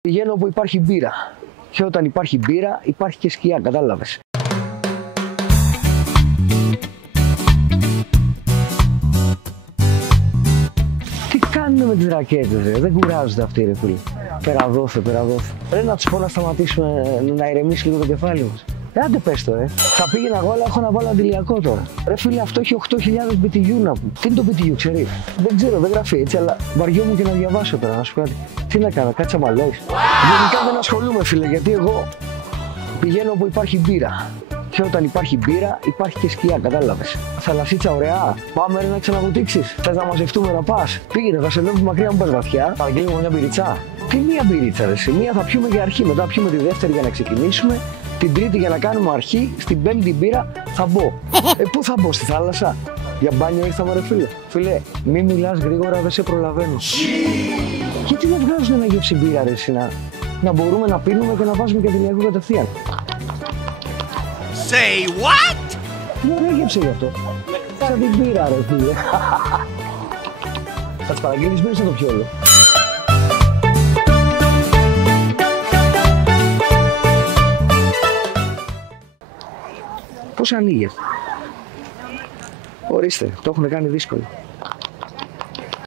Πηγαίνω όπου υπάρχει μπύρα. Και όταν υπάρχει μπύρα, υπάρχει και σκιά, κατάλαβες. Τι κάνουν με τις ρακέτες, ρε. Δεν κουράζονται αυτοί, ρε φίλε. Περαδόθε. Πρέπει να τους πω να σταματήσουμε, να ηρεμήσει λίγο το κεφάλι μας. Άντε πες το, ρε. Θα πήγαινα εγώ, αλλά έχω να βάλω αντιλιακό τώρα. Ρε φίλε, αυτό έχει 8.000 BTU να πούμε. Τι είναι το BTU, ξέρεις? Δεν ξέρω, δεν γράφει έτσι, αλλά βαριόμουν και να διαβάσω τώρα, να σου πω κάτι. Τι να κάνω, κάτσα μαλώσεις. Γενικά δεν ασχολούμαι, φίλε, γιατί εγώ πηγαίνω όπου υπάρχει μπύρα. Και όταν υπάρχει μπύρα, υπάρχει και σκιά, κατάλαβες. Θαλασσίτσα ωραία. Πάμε ρε να ξαναβουτήξεις. Θες να μαζευτούμε να πας? Πήγαινε, θα σε λέω μακριά, μου πας βαθιά. Παραγγείλουμε μια μπυρίτσα. Τι μία μπυρίτσα, ρε. Σε μία θα πιούμε για αρχή. Μετά πιούμε τη δεύτερη για να ξεκινήσουμε. Την τρίτη για να κάνουμε αρχή. Στην πέμπτη μπύρα θα μπω. Πού θα μπω, στη θάλασσα? Για μπάνιο ήρθαμε, ρε φίλε. Φίλε, μη μιλάς γρήγορα, δεν σε προλαβαίνω. Γιατί δεν βγάζουν ένα γεύση μπύρα, ρε, να μπορούμε να πίνουμε και να βάζουμε και αντιλιακό κατευθείαν. Say what? Δεν έγεψε γι' αυτό. Σαν την πήρα, ρε φίλε. Θα τις παραγγείλεις μπύρες, θα το πιω όλο. Πώς ανοίγει? Ορίστε, το έχουν κάνει δύσκολο.